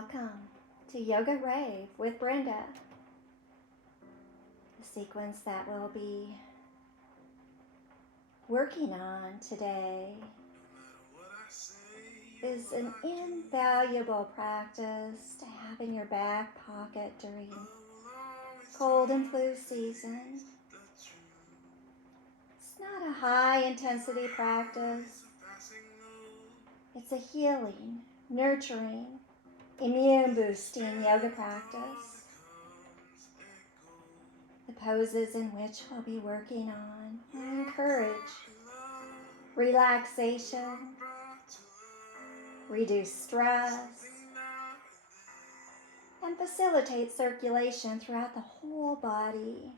Welcome to Yoga Rave with Brenda. The sequence that we'll be working on today is an invaluable practice to have in your back pocket during cold and flu season. It's not a high intensity practice. It's a healing, nurturing, immune boosting yoga practice. The poses in which we'll be working on will encourage relaxation, reduce stress, and facilitate circulation throughout the whole body.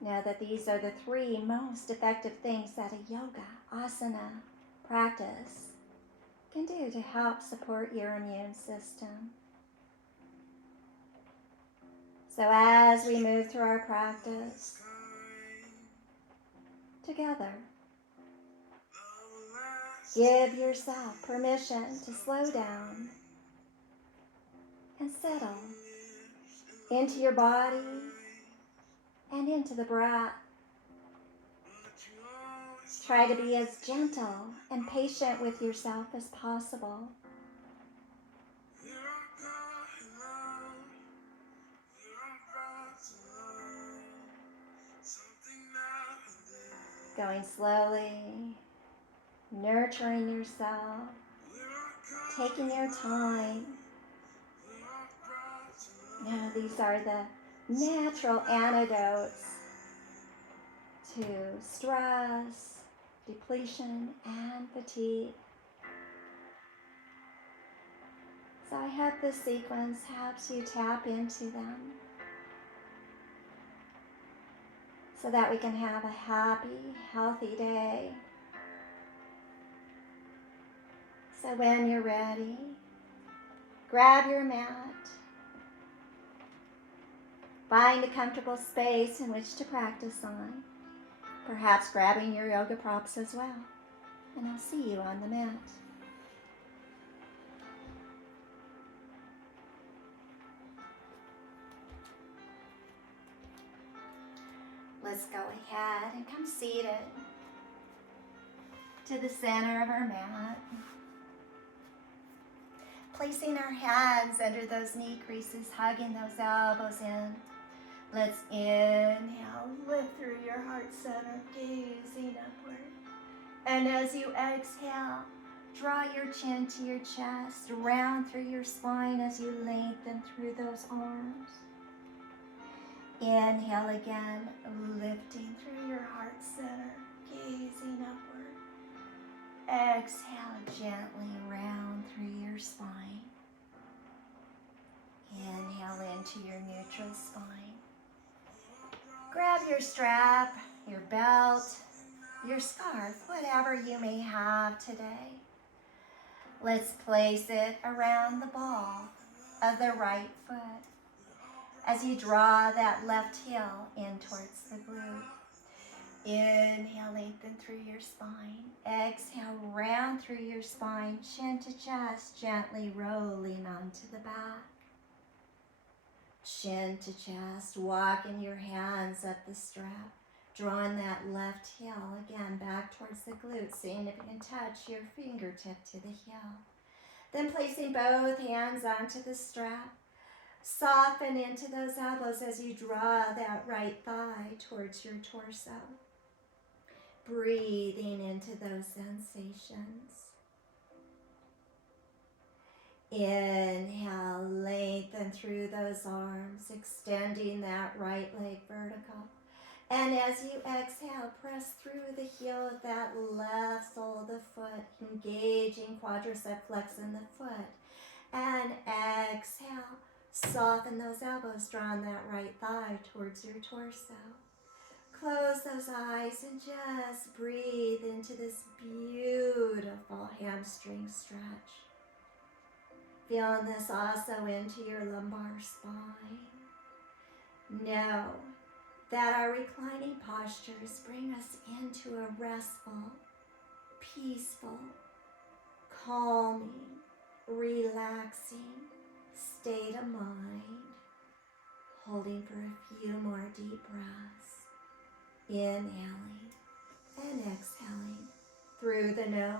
Know that these are the three most effective things that a yoga asana practice can do to help support your immune system. So as we move through our practice together, give yourself permission to slow down and settle into your body and into the breath. Try to be as gentle and patient with yourself as possible. Going slowly, nurturing yourself, taking your time. Now, these are the natural antidotes to stress, depletion, and fatigue. So I hope this sequence helps you tap into them so that we can have a happy, healthy day. So when you're ready, grab your mat. Find a comfortable space in which to practice on, perhaps grabbing your yoga props as well. And I'll see you on the mat. Let's go ahead and come seated to the center of our mat. Placing our hands under those knee creases, hugging those elbows in. Let's inhale, lift through your heart center, gazing upward. And as you exhale, draw your chin to your chest, round through your spine as you lengthen through those arms. Inhale again, lifting through your heart center, gazing upward. Exhale, gently round through your spine. Inhale into your neutral spine. Grab your strap, your belt, your scarf, whatever you may have today. Let's place it around the ball of the right foot as you draw that left heel in towards the glute. Inhale, lengthen through your spine. Exhale, round through your spine, chin to chest, gently rolling onto the back. Chin to chest, walking your hands up the strap, drawing that left heel again back towards the glute, seeing if you can touch your fingertip to the heel. Then placing both hands onto the strap, soften into those elbows as you draw that right thigh towards your torso. Breathing into those sensations. Inhale, lengthen through those arms, extending that right leg vertical. And as you exhale, press through the heel of that left sole of the foot, engaging quadricep flex in the foot. And exhale, soften those elbows, drawing that right thigh towards your torso. Close those eyes and just breathe into this beautiful hamstring stretch. Feeling this also into your lumbar spine. Know that our reclining postures bring us into a restful, peaceful, calming, relaxing state of mind, holding for a few more deep breaths, inhaling and exhaling through the nose.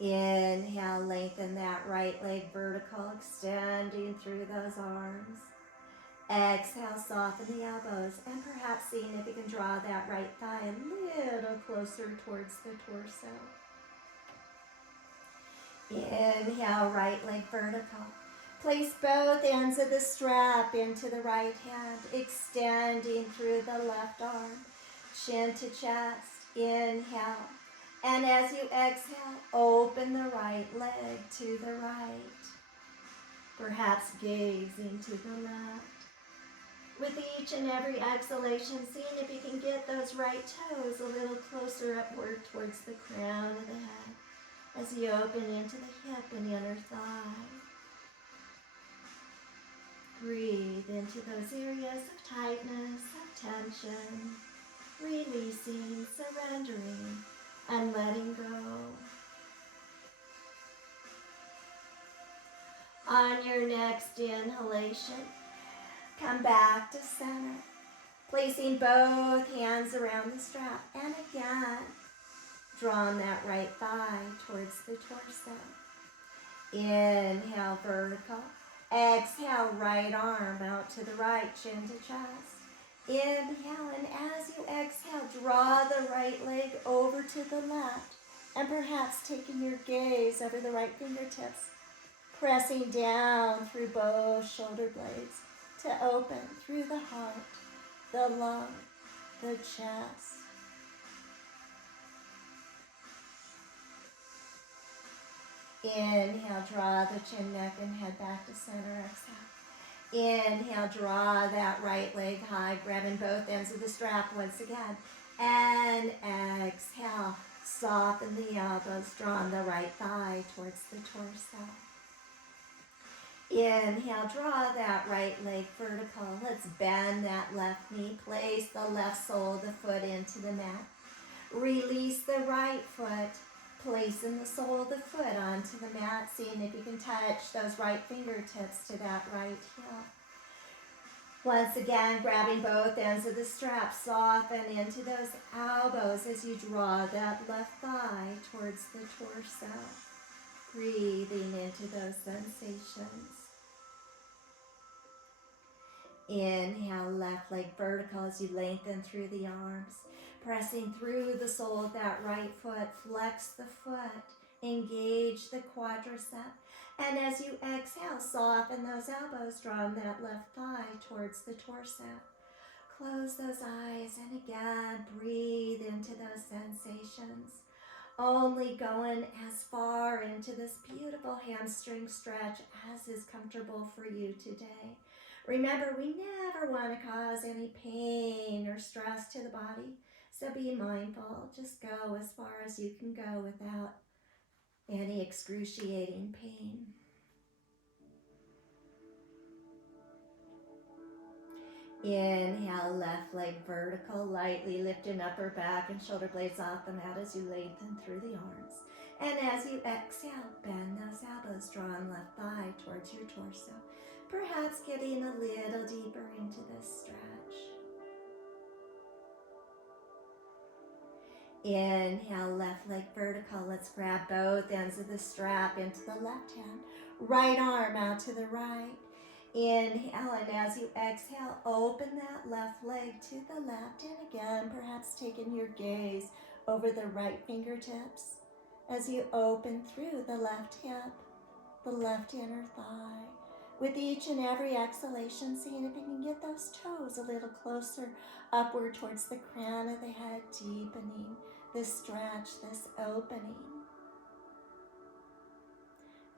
Inhale, lengthen that right leg vertical, extending through those arms. Exhale, soften the elbows, and perhaps seeing if you can draw that right thigh a little closer towards the torso. Inhale, right leg vertical. Place both ends of the strap into the right hand, extending through the left arm, chin to chest. Inhale. And as you exhale, open the right leg to the right, perhaps gazing to the left. With each and every exhalation, seeing if you can get those right toes a little closer upward towards the crown of the head as you open into the hip and inner thigh. Breathe into those areas of tightness, of tension, releasing, surrendering, and letting go. On your next inhalation, come back to center, placing both hands around the strap, and again, drawing that right thigh towards the torso. Inhale, vertical. Exhale, right arm out to the right, chin to chest. Inhale, and as you exhale, draw the right leg over to the left, and perhaps taking your gaze over the right fingertips, pressing down through both shoulder blades to open through the heart, the lung, the chest. Inhale, draw the chin, neck, and head back to center. Exhale. Inhale, draw that right leg high, grabbing both ends of the strap once again. And exhale, soften the elbows, drawing the right thigh towards the torso. Inhale, draw that right leg vertical. Let's bend that left knee. Place the left sole of the foot into the mat. Release the right foot. Placing the sole of the foot onto the mat, seeing if you can touch those right fingertips to that right heel. Once again, grabbing both ends of the strap, soften into those elbows as you draw that left thigh towards the torso. Breathing into those sensations. Inhale, left leg vertical as you lengthen through the arms. Pressing through the sole of that right foot, flex the foot, engage the quadricep. And as you exhale, soften those elbows, drawing that left thigh towards the torso. Close those eyes and again, breathe into those sensations. Only going as far into this beautiful hamstring stretch as is comfortable for you today. Remember, we never want to cause any pain or stress to the body. So be mindful, just go as far as you can go without any excruciating pain. Inhale, left leg vertical, lightly lifting upper back and shoulder blades off the mat as you lengthen through the arms. And as you exhale, bend those elbows, drawing left thigh towards your torso. Perhaps getting a little deeper into this stretch. Inhale, left leg vertical. Let's grab both ends of the strap into the left hand. Right arm out to the right. Inhale, and as you exhale, open that left leg to the left. And again, perhaps taking your gaze over the right fingertips as you open through the left hip, the left inner thigh. With each and every exhalation, seeing if you can get those toes a little closer upward towards the crown of the head, deepening this stretch, this opening.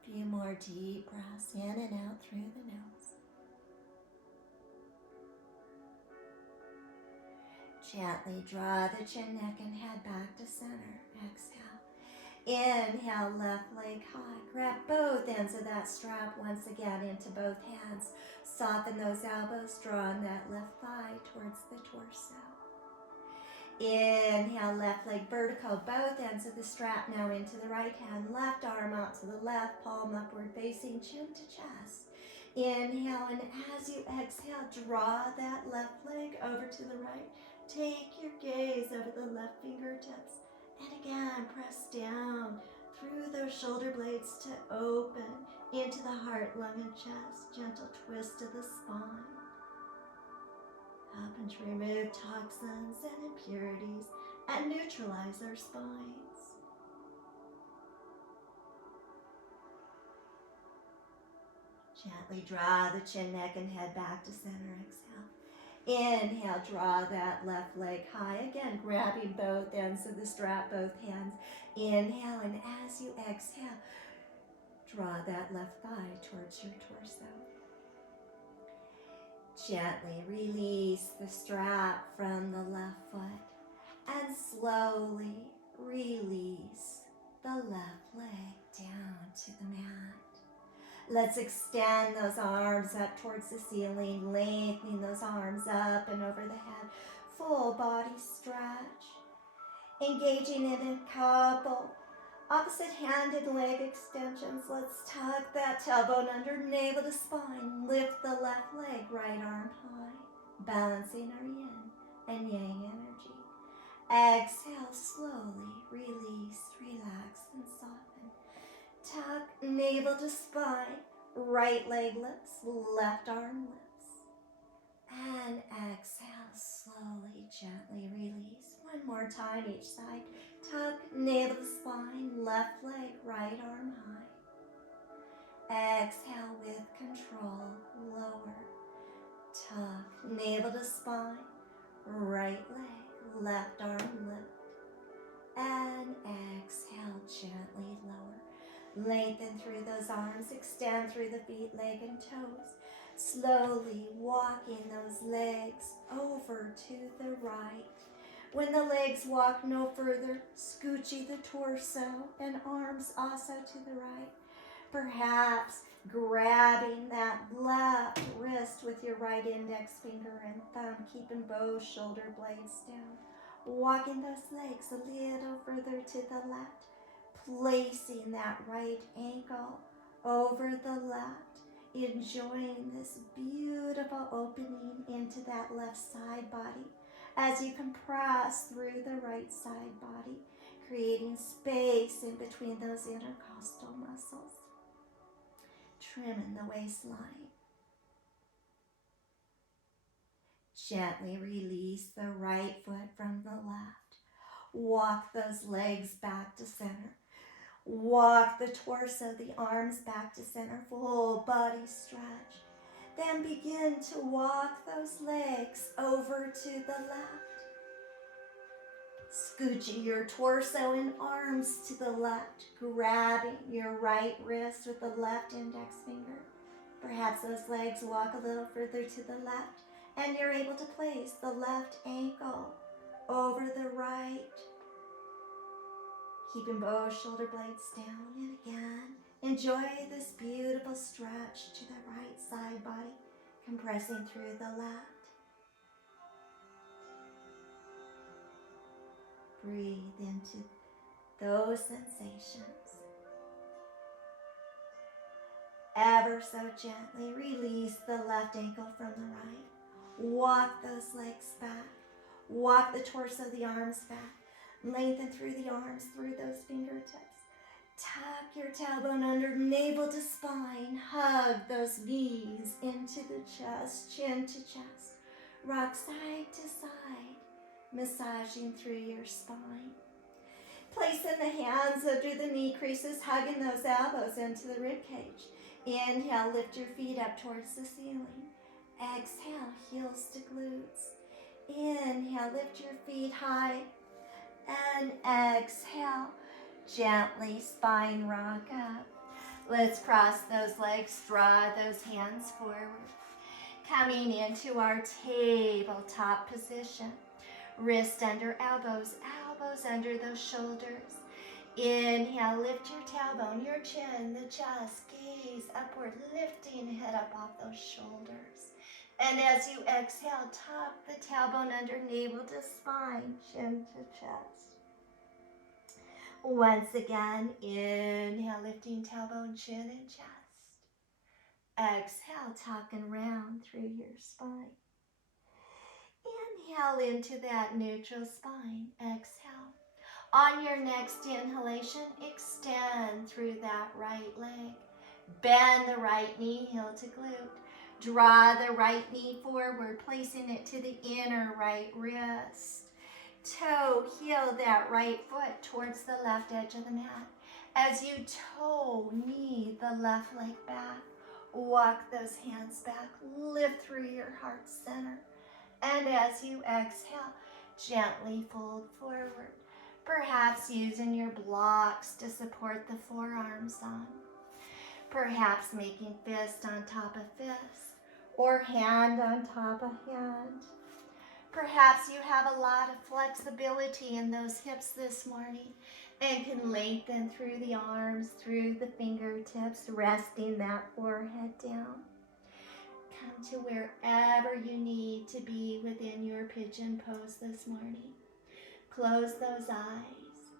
A few more deep breaths in and out through the nose. Gently draw the chin, neck, and head back to center. Exhale. Inhale, left leg high. Grab both ends of that strap once again into both hands. Soften those elbows, drawing that left thigh towards the torso. Inhale, left leg vertical, both ends of the strap now into the right hand, left arm out to the left, palm upward facing, chin to chest. Inhale, and as you exhale, draw that left leg over to the right. Take your gaze over the left fingertips, and again, press down through those shoulder blades to open into the heart, lung, and chest. Gentle twist of the spine. Helping to remove toxins and impurities and neutralize our spines. Gently draw the chin, neck, and head back to center. Exhale. Inhale, draw that left leg high. Again, grabbing both ends of the strap, both hands. Inhale, and as you exhale, draw that left thigh towards your torso. Gently release the strap from the left foot and slowly release the left leg down to the mat. Let's extend those arms up towards the ceiling, lengthening those arms up and over the head. Full body stretch. Engaging in a couple opposite-handed leg extensions. Let's tuck that tailbone under, navel to spine. Lift the left leg, right arm high. Balancing our yin and yang energy. Exhale slowly. Release, relax, and soften. Tuck, navel to spine. Right leg lifts, left arm lifts. And exhale slowly, gently release. One more time each side. Tuck, navel to spine, left leg, right arm high. Exhale with control, lower. Tuck, navel to spine, right leg, left arm lift. And exhale, gently lower. Lengthen through those arms, extend through the feet, leg, and toes. Slowly walking those legs over to the right. When the legs walk no further, scoochie the torso and arms also to the right. Perhaps grabbing that left wrist with your right index finger and thumb, keeping both shoulder blades down. Walking those legs a little further to the left, placing that right ankle over the left, enjoying this beautiful opening into that left side body as you compress through the right side body, creating space in between those intercostal muscles, trimming the waistline. Gently release the right foot from the left. Walk those legs back to center. Walk the torso, the arms back to center, full body stretch. Then begin to walk those legs over to the left. Scooching your torso and arms to the left, grabbing your right wrist with the left index finger. Perhaps those legs walk a little further to the left, and you're able to place the left ankle over the right. Keeping both shoulder blades down, and again, enjoy this beautiful stretch to the right side body, compressing through the left. Breathe into those sensations. Ever so gently release the left ankle from the right. Walk those legs back. Walk the torso, the arms back. Lengthen through the arms, through those fingertips. Tuck your tailbone under, navel to spine. Hug those knees into the chest, chin to chest. Rock side to side, massaging through your spine. Placing the hands under the knee creases, hugging those elbows into the rib cage. Inhale, lift your feet up towards the ceiling. Exhale, heels to glutes. Inhale, lift your feet high. And exhale, gently spine rock up. Let's cross those legs, draw those hands forward. Coming into our tabletop position. Wrist under elbows, elbows under those shoulders. Inhale, lift your tailbone, your chin, the chest, gaze upward, lifting head up off those shoulders. And as you exhale, tuck the tailbone under navel to spine, chin to chest. Once again, inhale, lifting tailbone, chin, and chest. Exhale, tuck and round through your spine. Inhale into that neutral spine. Exhale. On your next inhalation, extend through that right leg. Bend the right knee, heel to glute. Draw the right knee forward, placing it to the inner right wrist. Toe, heel that right foot towards the left edge of the mat. As you toe, knee the left leg back. Walk those hands back. Lift through your heart center. And as you exhale, gently fold forward. Perhaps using your blocks to support the forearms on. Perhaps making fist on top of fist or hand on top of hand. Perhaps you have a lot of flexibility in those hips this morning and can lengthen through the arms, through the fingertips, resting that forehead down. Come to wherever you need to be within your pigeon pose this morning. Close those eyes.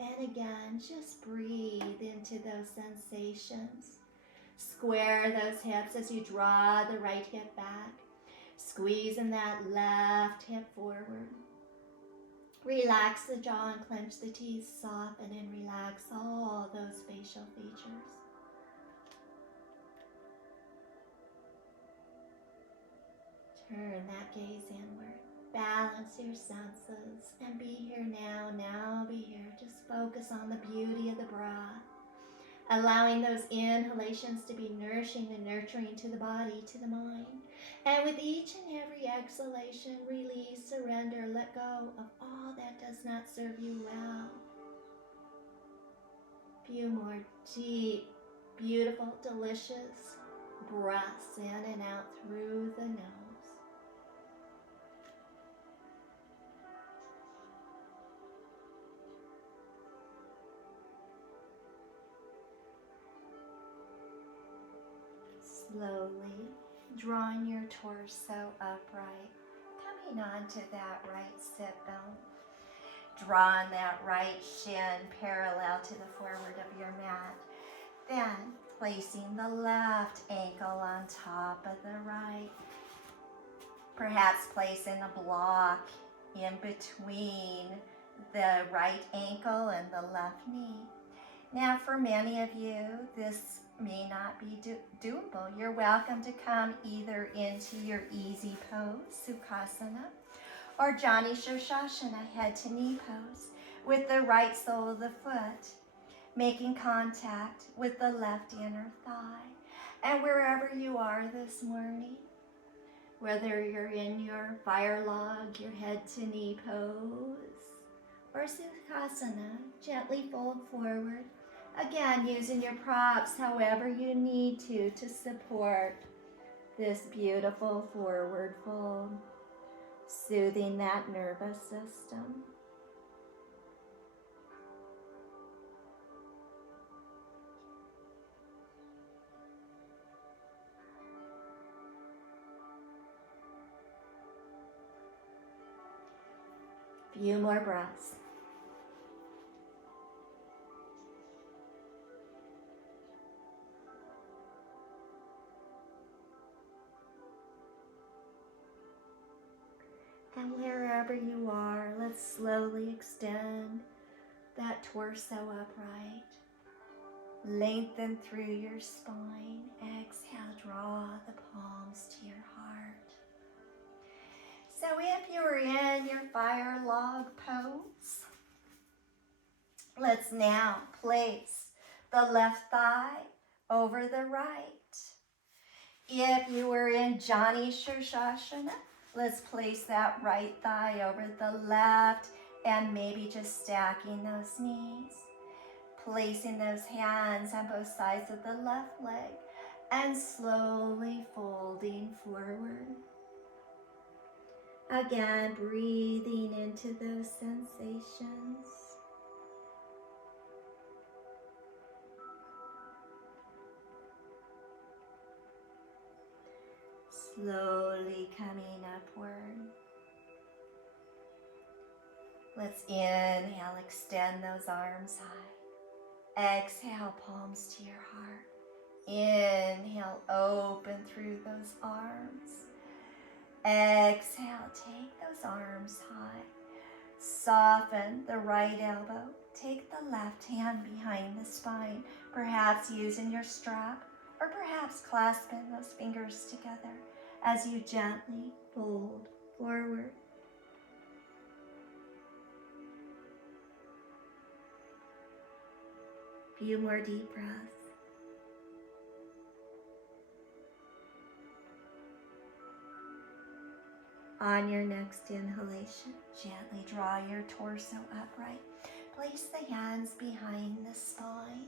And again, just breathe into those sensations. Square those hips as you draw the right hip back. Squeezing that left hip forward. Relax the jaw and clench the teeth. Soften and relax all those facial features. Turn that gaze inward. Balance your senses and be here now. Now be here. Just focus on the beauty of the breath. Allowing those inhalations to be nourishing and nurturing to the body, to the mind. And with each and every exhalation, release, surrender, let go of all that does not serve you well. Few more deep, beautiful, delicious breaths in and out through the nose. Slowly drawing your torso upright, coming onto that right sit bone. Drawing that right shin parallel to the forward of your mat. Then placing the left ankle on top of the right. Perhaps placing a block in between the right ankle and the left knee. Now for many of you, this may not be doable. You're welcome to come either into your easy pose, Sukhasana, or Jani Shirshasana, head to knee pose, with the right sole of the foot making contact with the left inner thigh. And wherever you are this morning, whether you're in your fire log, your head to knee pose, or Sukhasana, gently fold forward. Again, using your props however you need to support this beautiful forward fold, soothing that nervous system. Few more breaths. And wherever you are, let's slowly extend that torso upright. Lengthen through your spine. Exhale, draw the palms to your heart. So if you're in your fire log pose, let's now place the left thigh over the right. If you were in Jani Shirshasana, let's place that right thigh over the left and maybe just stacking those knees. Placing those hands on both sides of the left leg and slowly folding forward. Again, breathing into those sensations. slowly coming upward. Let's inhale, extend those arms high. Exhale, palms to your heart. Inhale, open through those arms. Exhale, take those arms high. Soften the right elbow. Take the left hand behind the spine, perhaps using your strap, or perhaps clasping those fingers together as you gently fold forward. Few more deep breaths. On your next inhalation, gently draw your torso upright. Place the hands behind the spine.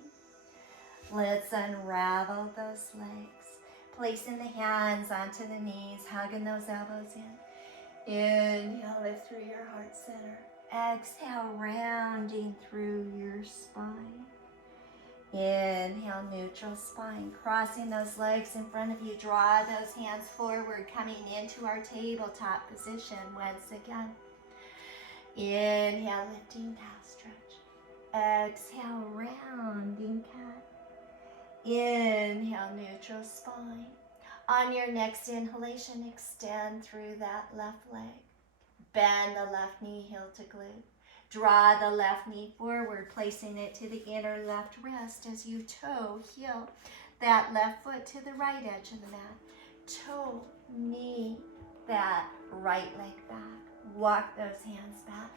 Let's unravel those legs. Placing the hands onto the knees, hugging those elbows in. Inhale, lift through your heart center. Exhale, rounding through your spine. Inhale, neutral spine. Crossing those legs in front of you. Draw those hands forward, coming into our tabletop position once again. Inhale, lifting calf stretch. Exhale, rounding cat. Inhale, neutral spine. On your next inhalation, extend through that left leg. Bend the left knee, heel to glute. Draw the left knee forward, placing it to the inner left wrist as you toe, heel that left foot to the right edge of the mat. Toe, knee, that right leg back. Walk those hands back.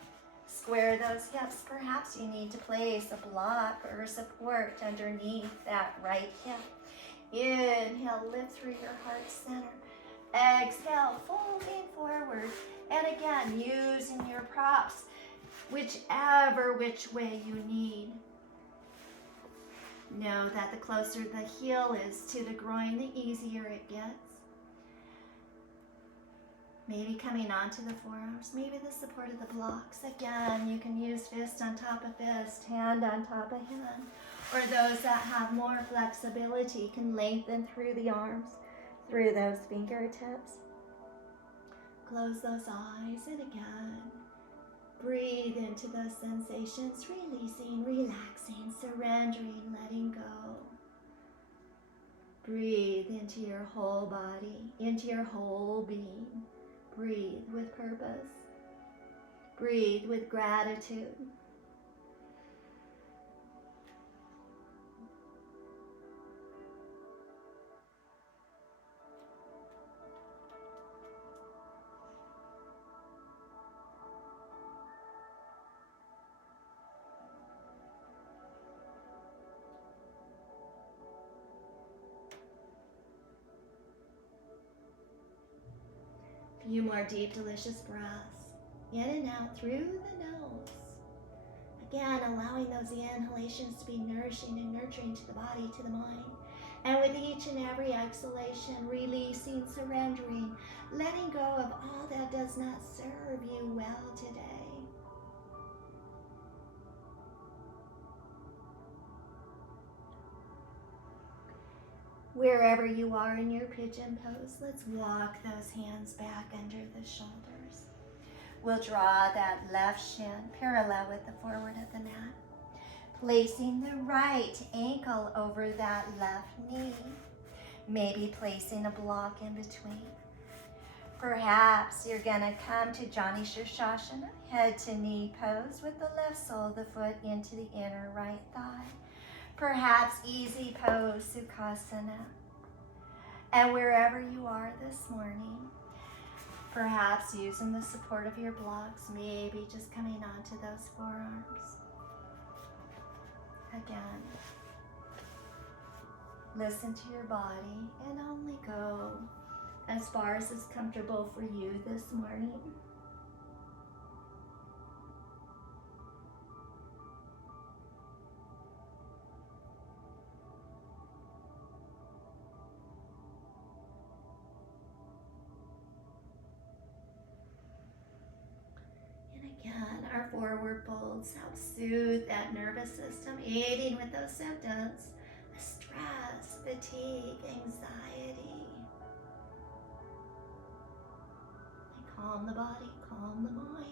Square those hips. Perhaps you need to place a block or support underneath that right hip. Inhale, lift through your heart center. Exhale, folding forward. And again, using your props, which way you need. Know that the closer the heel is to the groin, the easier it gets. Maybe coming onto the forearms, maybe the support of the blocks. Again, you can use fist on top of fist, hand on top of hand. Or those that have more flexibility can lengthen through the arms, through those fingertips. Close those eyes and again, breathe into those sensations, releasing, relaxing, surrendering, letting go. Breathe into your whole body, into your whole being. Breathe with purpose. Breathe with gratitude. Few more deep, delicious breaths. In and out through the nose. Again, allowing those inhalations to be nourishing and nurturing to the body, to the mind. And with each and every exhalation, releasing, surrendering, letting go of all that does not serve you well today. Wherever you are in your pigeon pose, let's walk those hands back under the shoulders. We'll draw that left shin parallel with the forward of the mat, placing the right ankle over that left knee, maybe placing a block in between. Perhaps you're gonna come to Jani Shirshasana, head to knee pose with the left sole of the foot into the inner right thigh. Perhaps easy pose, Sukhasana. And wherever you are this morning, perhaps using the support of your blocks, maybe just coming onto those forearms. Again, listen to your body and only go as far as is comfortable for you this morning. Our forward folds help soothe that nervous system, aiding with those symptoms of stress, fatigue, anxiety. Calm the body, calm the mind.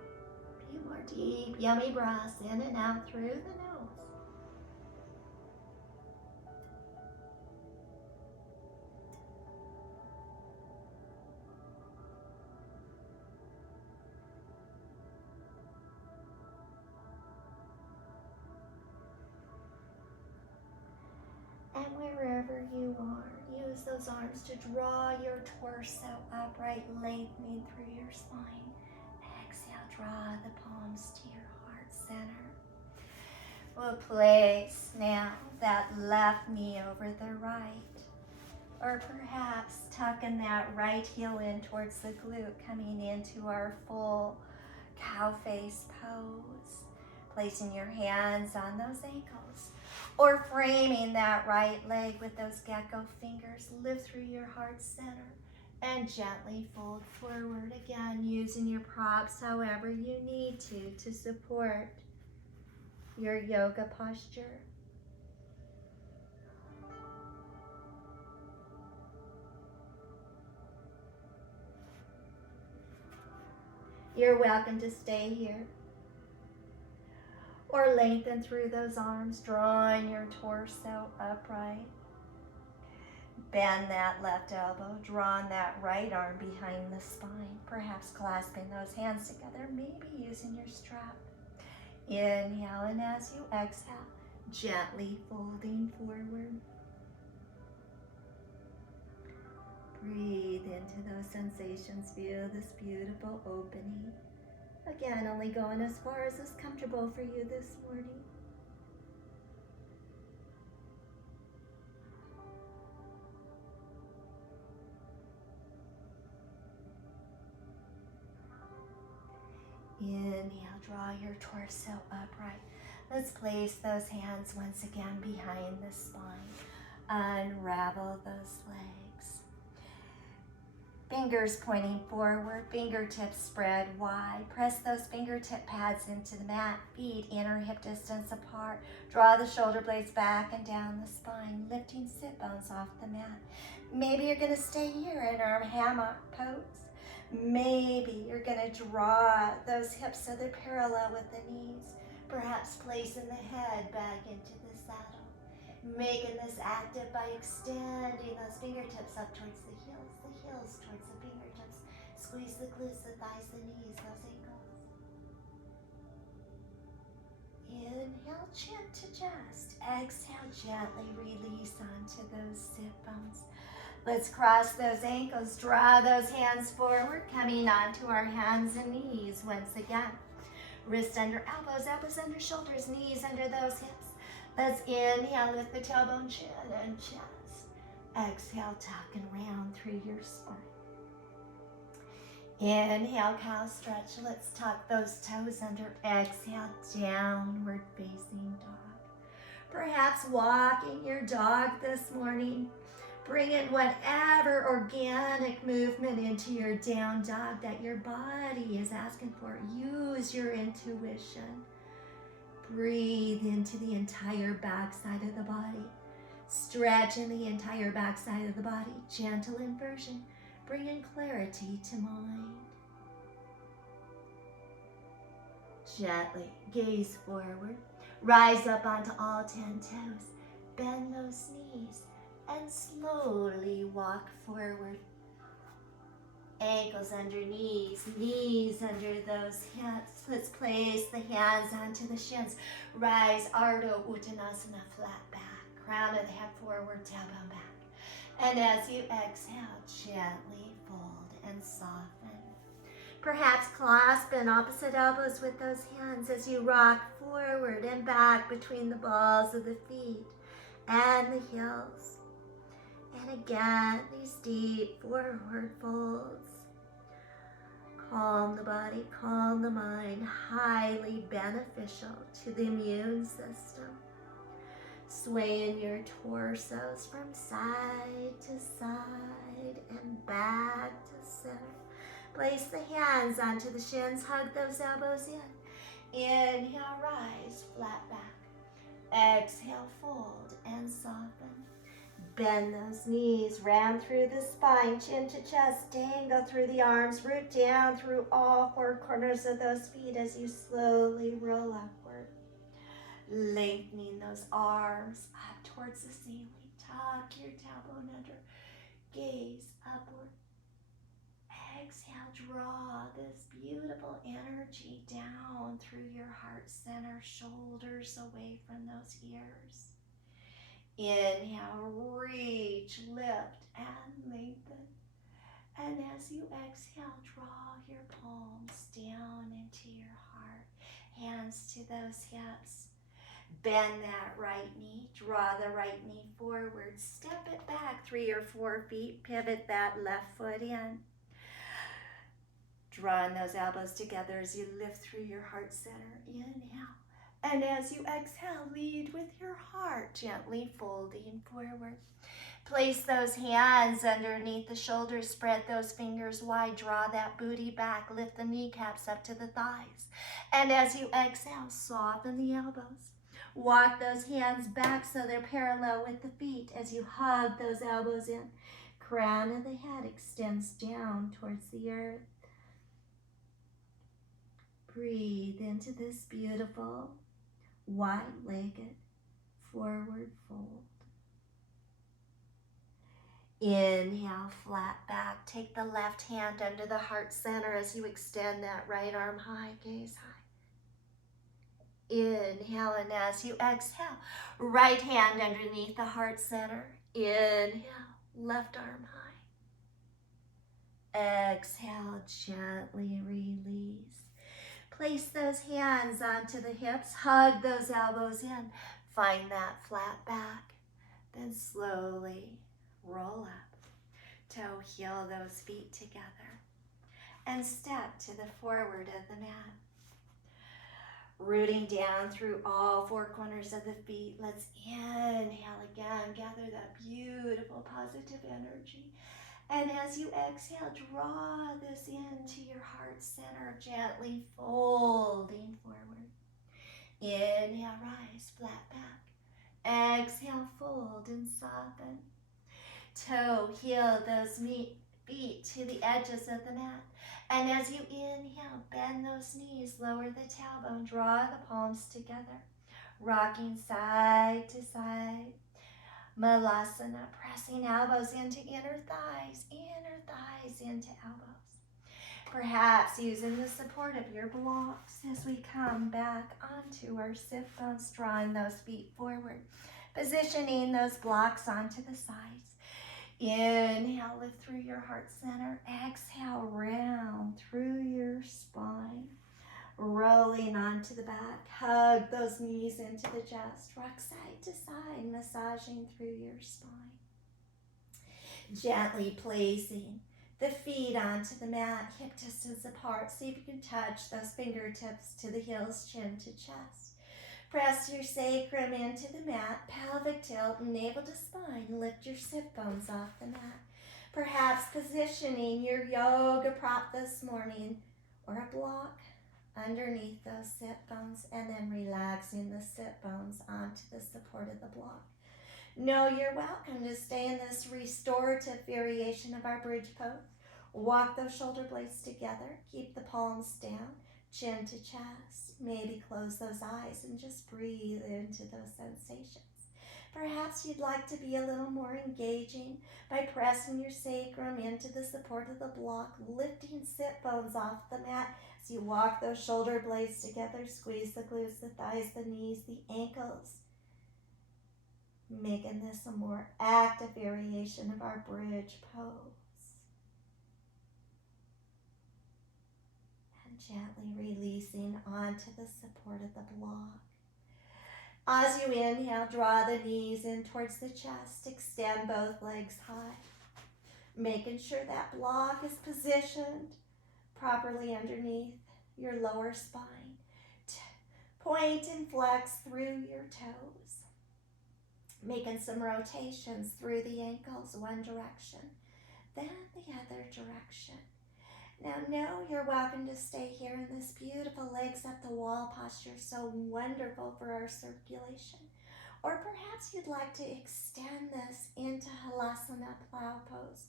A few more deep, yummy breaths in and out through the nose. And wherever you are, use those arms to draw your torso upright, lengthening through your spine. Exhale, draw the palms to your heart center. We'll place now that left knee over the right. Or perhaps tucking that right heel in towards the glute, coming into our full cow face pose. Placing your hands on those ankles. Or framing that right leg with those gecko fingers. Lift through your heart center and gently fold forward again, using your props however you need to support your yoga posture. You're welcome to stay here. Or lengthen through those arms, drawing your torso upright. Bend that left elbow, drawing that right arm behind the spine, perhaps clasping those hands together, maybe using your strap. Inhale, and as you exhale, gently folding forward. Breathe into those sensations, feel this beautiful opening. Again, only going as far as is comfortable for you this morning. Inhale, draw your torso upright. Let's place those hands once again behind the spine. Unravel those legs. Fingers pointing forward, fingertips spread wide. Press those fingertip pads into the mat, feet inner hip distance apart. Draw the shoulder blades back and down the spine, lifting sit bones off the mat. Maybe you're gonna stay here in our hammock pose. Maybe you're gonna draw those hips so they're parallel with the knees. Perhaps placing the head back into the saddle. Making this active by extending those fingertips up towards the heels towards the fingertips. Squeeze the glutes, the thighs, the knees, those ankles. Inhale, chin to chest. Exhale, gently release onto those sit bones. Let's cross those ankles, draw those hands forward, coming onto our hands and knees once again. Wrists under elbows, elbows under shoulders, knees under those hips. Let's inhale, lift the tailbone, chin and chest. Exhale, tuck and round through your spine. Inhale, cow stretch. Let's tuck those toes under. Exhale, downward facing dog. Perhaps walking your dog this morning. Bring in whatever organic movement into your down dog that your body is asking for. Use your intuition. Breathe into the entire backside of the body. Stretching the entire backside of the body. Gentle inversion. Bringing clarity to mind. Gently gaze forward. Rise up onto all 10 toes. Bend those knees and slowly walk forward. Ankles under knees, knees under those hips. Let's place the hands onto the shins. Rise, Ardha Uttanasana, flat back. Crown of the head forward, tailbone back. And as you exhale, gently fold and soften. Perhaps clasping opposite elbows with those hands as you rock forward and back between the balls of the feet and the heels. And again, these deep forward folds. Calm the body, calm the mind, highly beneficial to the immune system. Swaying your torsos from side to side and back to center. Place the hands onto the shins, hug those elbows in. Inhale, rise, flat back. Exhale, fold and soften. Bend those knees, round through the spine, chin to chest, dangle through the arms, root down through all four corners of those feet as you slowly roll upward. Lengthening those arms up towards the ceiling. Tuck your tailbone under, gaze upward. Exhale, draw this beautiful energy down through your heart center, shoulders away from those ears. Inhale, reach, lift, and lengthen. And as you exhale, draw your palms down into your heart, hands to those hips. Bend that right knee, draw the right knee forward, step it back 3 or 4 feet, pivot that left foot in. Drawing those elbows together as you lift through your heart center. Inhale. And as you exhale, lead with your heart, gently folding forward. Place those hands underneath the shoulders, spread those fingers wide, draw that booty back, lift the kneecaps up to the thighs. And as you exhale, soften the elbows. Walk those hands back so they're parallel with the feet as you hug those elbows in. Crown of the head extends down towards the earth. Breathe into this beautiful, wide-legged forward fold. Inhale, flat back. Take the left hand under the heart center as you extend that right arm high, gaze high. Inhale, and as you exhale, right hand underneath the heart center. Inhale, left arm high. Exhale, gently release. Place those hands onto the hips, hug those elbows in. Find that flat back. Then slowly roll up. Toe heel those feet together. And step to the forward of the mat. Rooting down through all four corners of the feet. Let's inhale again. Gather that beautiful positive energy. And as you exhale, draw this into your heart center, gently folding forward. Inhale, rise, flat back. Exhale, fold and soften. Toe, heel those feet to the edges of the mat. And as you inhale, bend those knees, lower the tailbone, draw the palms together. Rocking side to side. Malasana, pressing elbows into inner thighs into elbows. Perhaps using the support of your blocks as we come back onto our sit bones, drawing those feet forward, positioning those blocks onto the sides. Inhale, lift through your heart center. Exhale, round through your spine. Rolling onto the back, hug those knees into the chest, rock side to side, massaging through your spine. Gently placing the feet onto the mat, hip distance apart. See if you can touch those fingertips to the heels, chin to chest. Press your sacrum into the mat, pelvic tilt, navel to spine. Lift your sit bones off the mat. Perhaps positioning your yoga prop this morning or a block underneath those sit bones, and then relaxing the sit bones onto the support of the block. No, you're welcome to stay in this restorative variation of our bridge pose. Walk those shoulder blades together. Keep the palms down, chin to chest. Maybe close those eyes and just breathe into those sensations. Perhaps you'd like to be a little more engaging by pressing your sacrum into the support of the block, lifting sit bones off the mat. So you walk those shoulder blades together, squeeze the glutes, the thighs, the knees, the ankles. Making this a more active variation of our bridge pose. And gently releasing onto the support of the block. As you inhale, draw the knees in towards the chest, extend both legs high. Making sure that block is positioned properly underneath your lower spine. Point and flex through your toes. Making some rotations through the ankles, one direction, then the other direction. Now know you're welcome to stay here in this beautiful legs up the wall posture, so wonderful for our circulation. Or perhaps you'd like to extend this into Halasana plow pose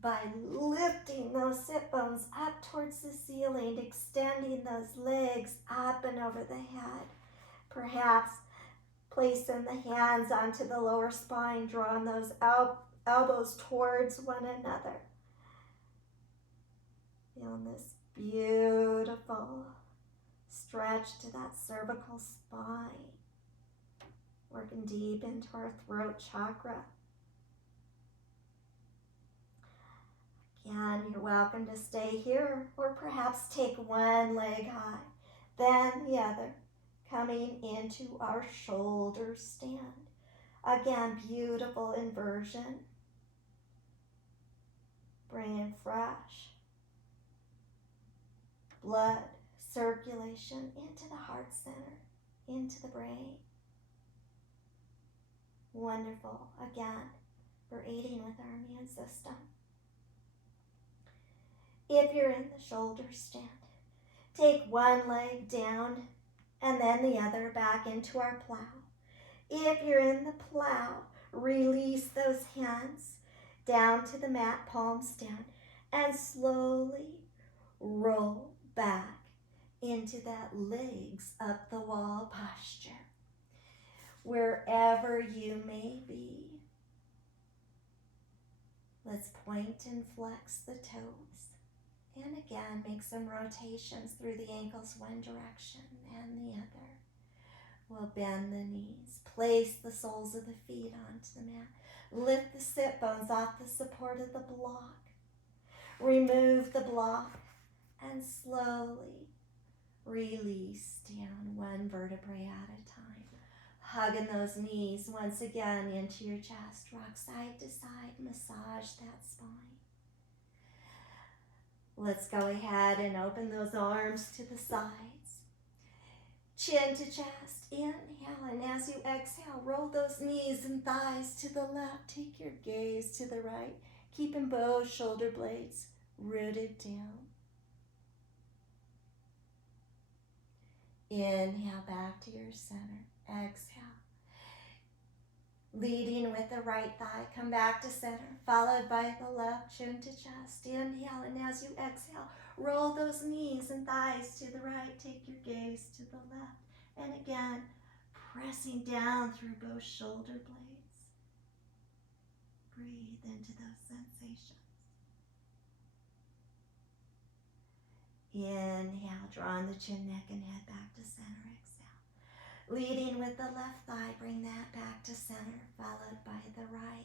by lifting those sit bones up towards the ceiling, extending those legs up and over the head. Perhaps placing the hands onto the lower spine, drawing those elbows towards one another. Feeling this beautiful stretch to that cervical spine. Working deep into our throat chakra. Again, you're welcome to stay here or perhaps take one leg high, then the other, coming into our shoulder stand. Again, beautiful inversion. Bringing fresh blood circulation into the heart center, into the brain. Wonderful. Again, we're aiding with our immune system. If you're in the shoulder stand, take one leg down and then the other back into our plow. If you're in the plow, release those hands down to the mat, palms down, and slowly roll back into that legs up the wall posture. Wherever you may be, let's point and flex the toes. And again, make some rotations through the ankles one direction and the other. We'll bend the knees, place the soles of the feet onto the mat. Lift the sit bones off the support of the block. Remove the block and slowly release down one vertebrae at a time. Hugging those knees once again into your chest. Rock side to side, massage that spine. Let's go ahead and open those arms to the sides. Chin to chest, inhale, and as you exhale, roll those knees and thighs to the left. Take your gaze to the right, keeping both shoulder blades rooted down. Inhale back to your center. Exhale. Leading with the right thigh, come back to center, followed by the left, chin to chest. Inhale, and as you exhale, roll those knees and thighs to the right. Take your gaze to the left. And again, pressing down through both shoulder blades. Breathe into those sensations. Inhale, drawing the chin, neck, and head back to center. Exhale. Leading with the left thigh, bring that back to center, followed by the right.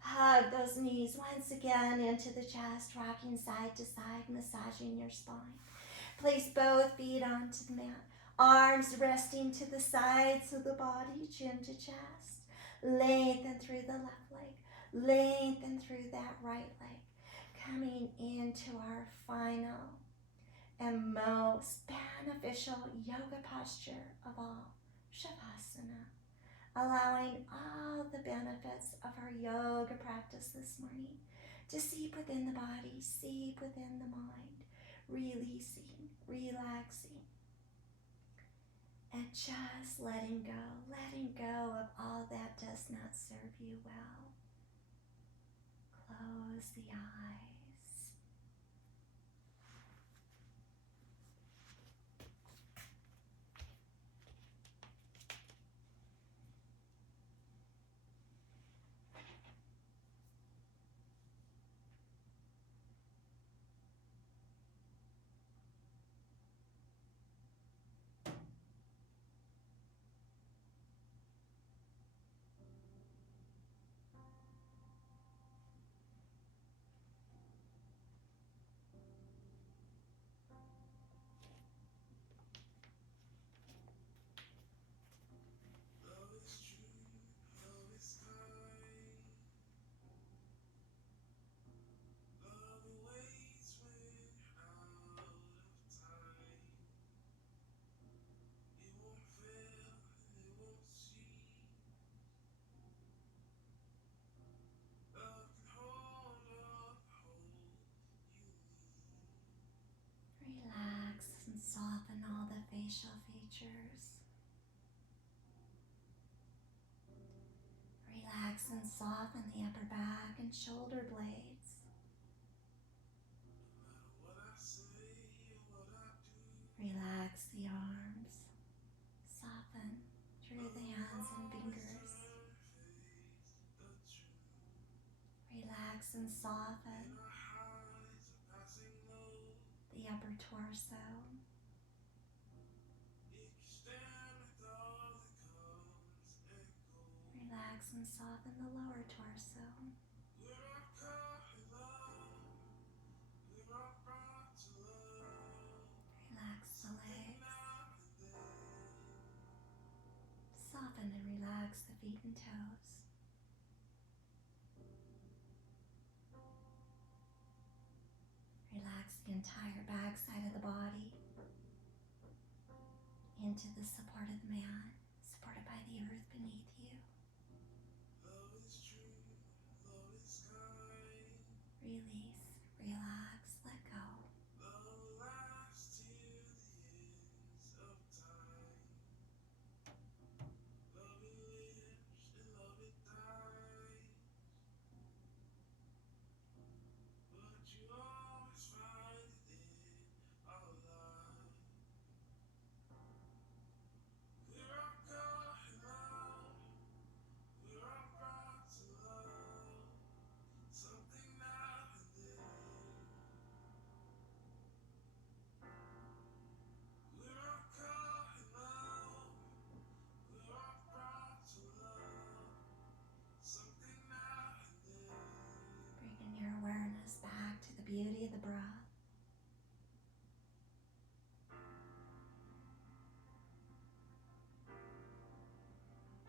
Hug those knees once again into the chest, rocking side to side, massaging your spine. Place both feet onto the mat, arms resting to the sides of the body, chin to chest. Lengthen through the left leg, lengthen through that right leg, coming into our final and most beneficial yoga posture of all, Shavasana, allowing all the benefits of our yoga practice this morning to seep within the body, seep within the mind, releasing, relaxing, and just letting go of all that does not serve you well. Close the eyes. Relax and soften all the facial features. Relax and soften the upper back and shoulder blades. Relax the arms. Soften through the hands and fingers. Relax and soften the upper torso. Relax and soften the lower torso. Relax the legs. Soften and relax the feet and toes. Relax the entire back side of the body into the support of the mat, supported by the earth beneath you. Release, relax, let go. Bringing your awareness back to the beauty of the breath.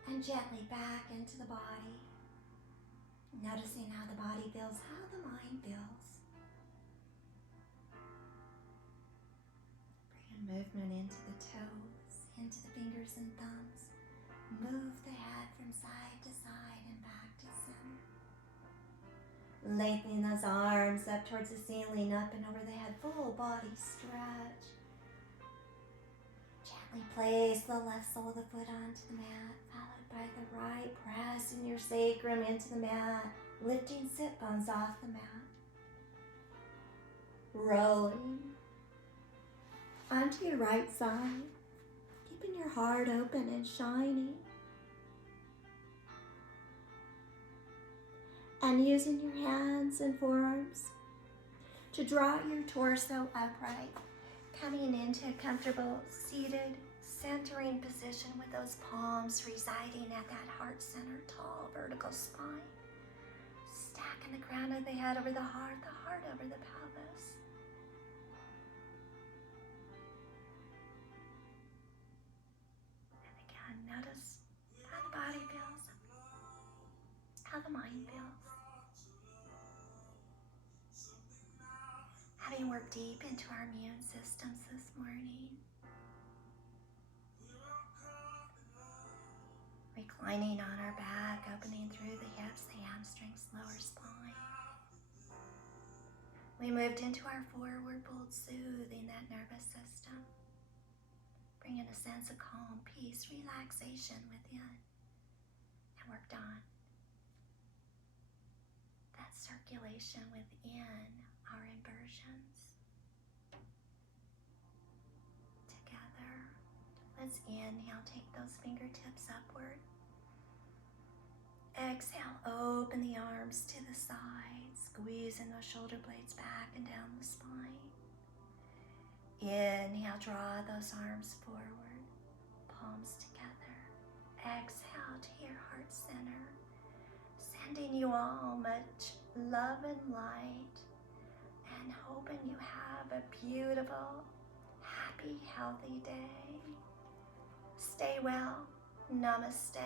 And gently back into the body. Noticing how the body feels, how the mind feels. Bringing movement into the toes, into the fingers and thumbs. Move the head from side to side and back to center. Lengthening those arms up towards the ceiling, up and over the head, full body stretch. Gently place the left sole of the foot onto the mat, followed by the right. Pressing your sacrum into the mat, lifting sit bones off the mat. Rolling onto your right side, keeping your heart open and shining. And using your hands and forearms to draw your torso upright, coming into a comfortable seated, centering position with those palms residing at that heart center, tall vertical spine. Stacking the crown of the head over the heart over the pelvis. And again, notice how the body feels, how the mind feels. Having worked deep into our immune systems this morning. Reclining on our back, opening through the hips, the hamstrings, lower spine. We moved into our forward fold, soothing that nervous system. Bringing a sense of calm, peace, relaxation within. And worked on that circulation within our inversions. Together, let's inhale, take those fingertips upward. Exhale, open the arms to the side, squeezing those shoulder blades back and down the spine. Inhale, draw those arms forward, palms together. Exhale to your heart center, sending you all much love and light, and hoping you have a beautiful, happy, healthy day. Stay well. Namaste.